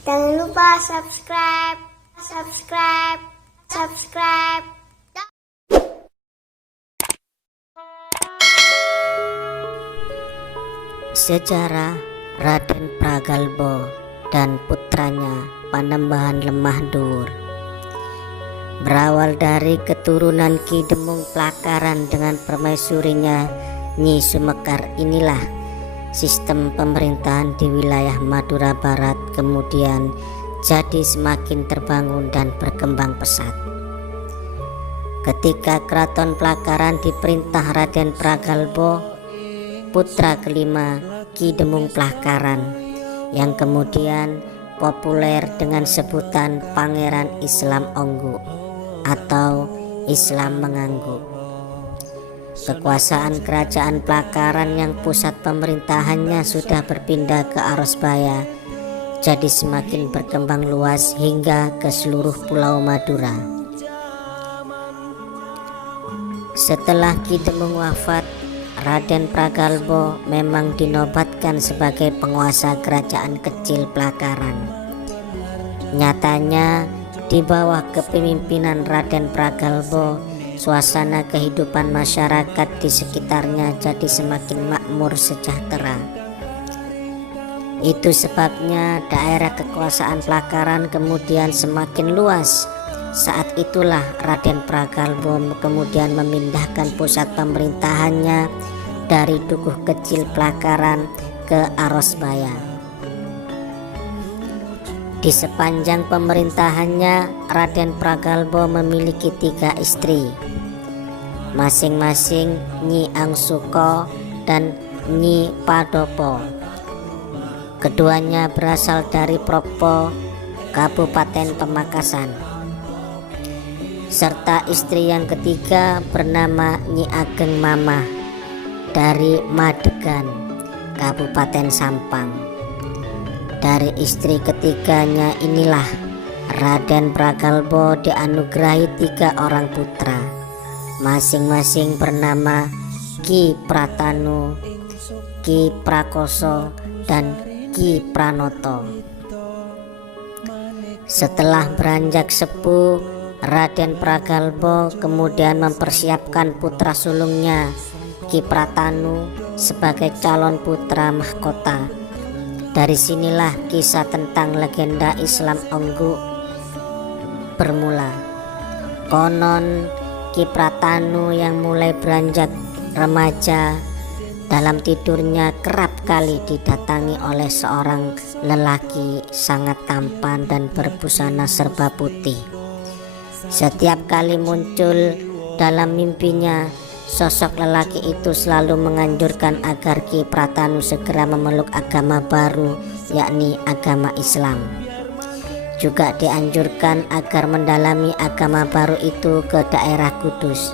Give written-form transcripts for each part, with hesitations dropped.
Jangan lupa subscribe. Sejarah Raden Pragalbo dan putranya Panembahan Lemah Dur. Berawal dari keturunan Ki Demung Plakaran dengan permaisurinya Nyi Sumekar, inilah sistem pemerintahan di wilayah Madura Barat kemudian jadi semakin terbangun dan berkembang pesat. Ketika Keraton Plakaran diperintah Raden Pragalbo, putra kelima Ki Demung Plakaran, yang kemudian populer dengan sebutan Pangeran Islam Onggu atau Islam Mengangguk. Kekuasaan kerajaan Plakaran yang pusat pemerintahannya sudah berpindah ke Arosbaya jadi semakin berkembang luas hingga ke seluruh Pulau Madura. Setelah Ki Demung wafat, Raden Pragalbo memang dinobatkan sebagai penguasa kerajaan kecil Plakaran. Nyatanya di bawah kepemimpinan Raden Pragalbo, suasana kehidupan masyarakat di sekitarnya jadi semakin makmur sejahtera. Itu sebabnya daerah kekuasaan Plakaran kemudian semakin luas. Saat itulah Raden Pragalbo kemudian memindahkan pusat pemerintahannya dari Dukuh Kecil Plakaran ke Arosbaya. Di sepanjang pemerintahannya, Raden Pragalbo memiliki 3 istri, masing-masing Nyi Angsuko dan Nyi Padopo. Keduanya berasal dari Propo, Kabupaten Pamekasan. Serta istri yang ketiga bernama Nyi Ageng Mamah dari Madegan, Kabupaten Sampang. Dari istri ketiganya inilah Raden Pragalbo dianugerahi 3 orang putra, masing-masing bernama Ki Pratanu, Ki Prakoso, dan Ki Pranoto. Setelah beranjak sepuh, Raden Pragalbo kemudian mempersiapkan putra sulungnya Ki Pratanu sebagai calon putra mahkota. Dari sinilah kisah tentang legenda Islam Onggu bermula. Konon Ki Pratanu yang mulai beranjak remaja dalam tidurnya kerap kali didatangi oleh seorang lelaki sangat tampan dan berbusana serba putih. Setiap kali muncul dalam mimpinya, sosok lelaki itu selalu menganjurkan agar Ki Pratanu segera memeluk agama baru, yakni agama Islam. Juga dianjurkan agar mendalami agama baru itu ke daerah Kudus.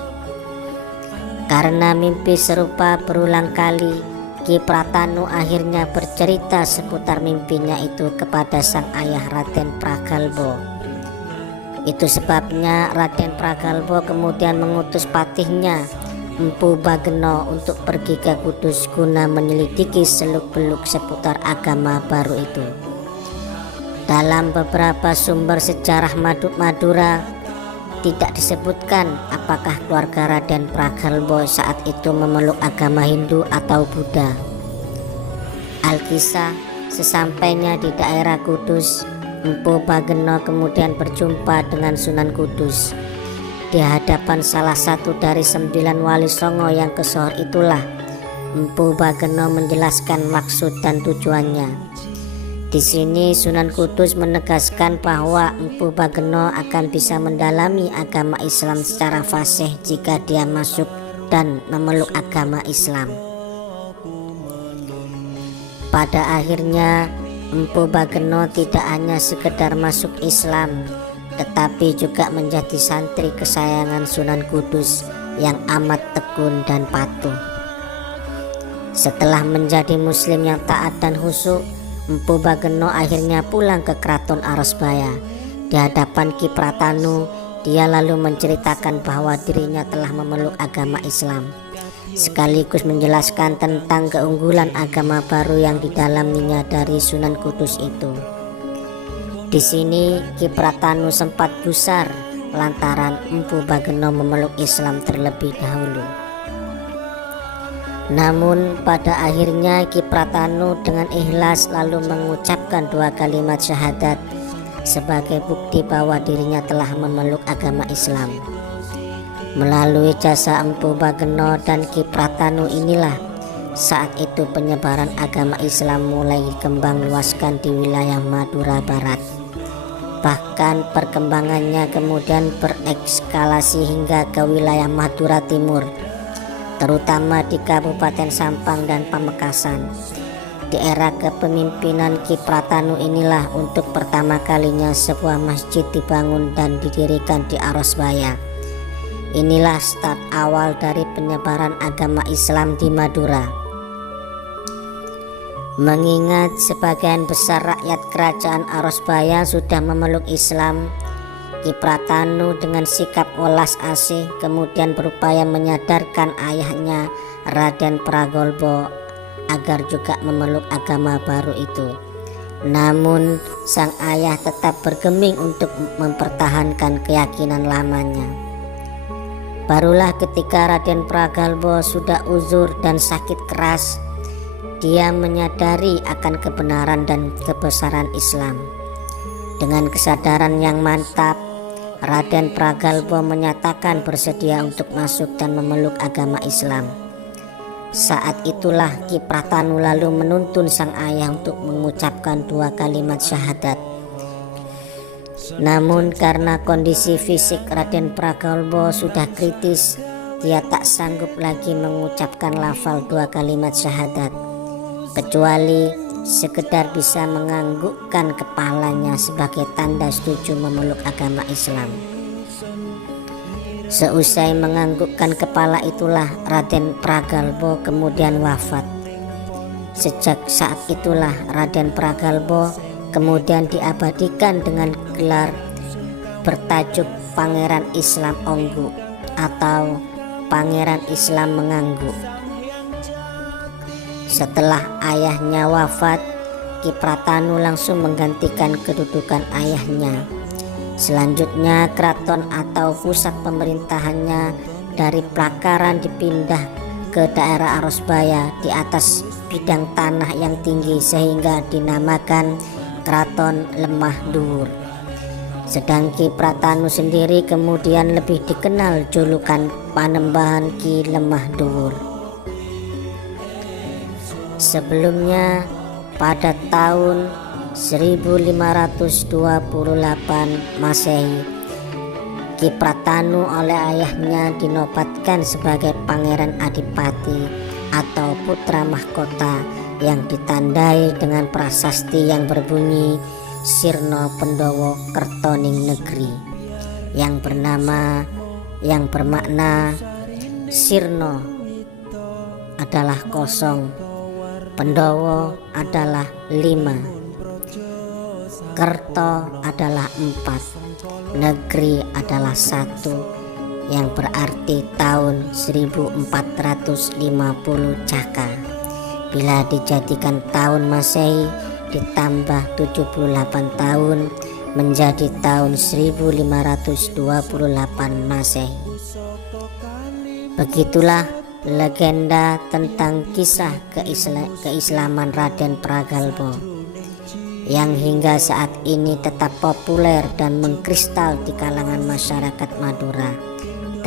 Karena mimpi serupa berulang kali, Ki Pratanu akhirnya bercerita seputar mimpinya itu kepada sang ayah Raden Pragalbo. Itu sebabnya Raden Pragalbo kemudian mengutus patihnya Empu Bageno untuk pergi ke Kudus guna menyelidiki seluk-beluk seputar agama baru itu. Dalam beberapa sumber sejarah Madura tidak disebutkan apakah keluarga Raden Pragalbo saat itu memeluk agama Hindu atau Buddha. Alkisah, sesampainya di daerah Kudus, Empu Bageno kemudian berjumpa dengan Sunan Kudus. Di hadapan salah satu dari 9 wali songo yang kesohor itulah Empu Bageno menjelaskan maksud dan tujuannya. Di sini Sunan Kudus menegaskan bahwa Empu Bageno akan bisa mendalami agama Islam secara fasih jika dia masuk dan memeluk agama Islam. Pada akhirnya Empu Bageno tidak hanya sekedar masuk Islam, tetapi juga menjadi santri kesayangan Sunan Kudus yang amat tekun dan patuh. Setelah menjadi muslim yang taat dan khusyuk, Empu Bageno akhirnya pulang ke Keraton Arosbaya. Di hadapan Ki Pratanu, dia lalu menceritakan bahwa dirinya telah memeluk agama Islam, sekaligus menjelaskan tentang keunggulan agama baru yang didalaminya dari Sunan Kudus itu. Di sini Ki Pratanu sempat gusar lantaran Empu Bageno memeluk Islam terlebih dahulu. Namun pada akhirnya Ki Pratanu dengan ikhlas lalu mengucapkan 2 kalimat syahadat sebagai bukti bahwa dirinya telah memeluk agama Islam. Melalui jasa Empu Bageno dan Ki Pratanu inilah saat itu penyebaran agama Islam mulai dikembang luaskan di wilayah Madura Barat. Bahkan perkembangannya kemudian berekskalasi hingga ke wilayah Madura Timur, terutama di Kabupaten Sampang dan Pamekasan. Di era kepemimpinan Ki Pratanu inilah untuk pertama kalinya sebuah masjid dibangun dan didirikan di Arosbaya. Inilah start awal dari penyebaran agama Islam di Madura. Mengingat sebagian besar rakyat kerajaan Arosbaya sudah memeluk Islam, Ki Pratanu dengan sikap welas asih kemudian berupaya menyadarkan ayahnya Raden Pragalbo agar juga memeluk agama baru itu. Namun sang ayah tetap bergeming untuk mempertahankan keyakinan lamanya. Barulah ketika Raden Pragalbo sudah uzur dan sakit keras, dia menyadari akan kebenaran dan kebesaran Islam. Dengan kesadaran yang mantap, Raden Pragalbo menyatakan bersedia untuk masuk dan memeluk agama Islam. Saat itulah Ki Pratanu lalu menuntun sang ayah untuk mengucapkan 2 kalimat syahadat. Namun karena kondisi fisik Raden Pragalbo sudah kritis, dia tak sanggup lagi mengucapkan lafal 2 kalimat syahadat, kecuali sekedar bisa menganggukkan kepalanya sebagai tanda setuju memeluk agama Islam. Seusai menganggukkan kepala itulah Raden Pragalbo kemudian wafat. Sejak saat itulah Raden Pragalbo kemudian diabadikan dengan gelar bertajuk Pangeran Islam Onggu atau Pangeran Islam Mengangguk. Setelah ayahnya wafat, Ki Pratanu langsung menggantikan kedudukan ayahnya. Selanjutnya keraton atau pusat pemerintahannya dari Plakaran dipindah ke daerah Arosbaya di atas bidang tanah yang tinggi sehingga dinamakan Keraton Lemah Dhuwur. Sedang Ki Pratanu sendiri kemudian lebih dikenal julukan Panembahan Ki Lemah Dhuwur. Sebelumnya pada tahun 1528 Masehi, Ki Pratanu oleh ayahnya dinobatkan sebagai Pangeran Adipati atau putra mahkota yang ditandai dengan prasasti yang berbunyi Sirna Pendowo Kertoning Negeri, yang bermakna Sirna adalah kosong, Pendowo adalah 5, Kerto adalah 4, negeri adalah 1, yang berarti tahun 1450 Caka. Bila dijadikan tahun Masehi ditambah 78 tahun menjadi tahun 1528 Masehi. Begitulah legenda tentang kisah keislaman Raden Pragalbo yang hingga saat ini tetap populer dan mengkristal di kalangan masyarakat Madura,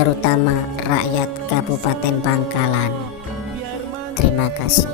terutama rakyat Kabupaten Bangkalan. Terima kasih.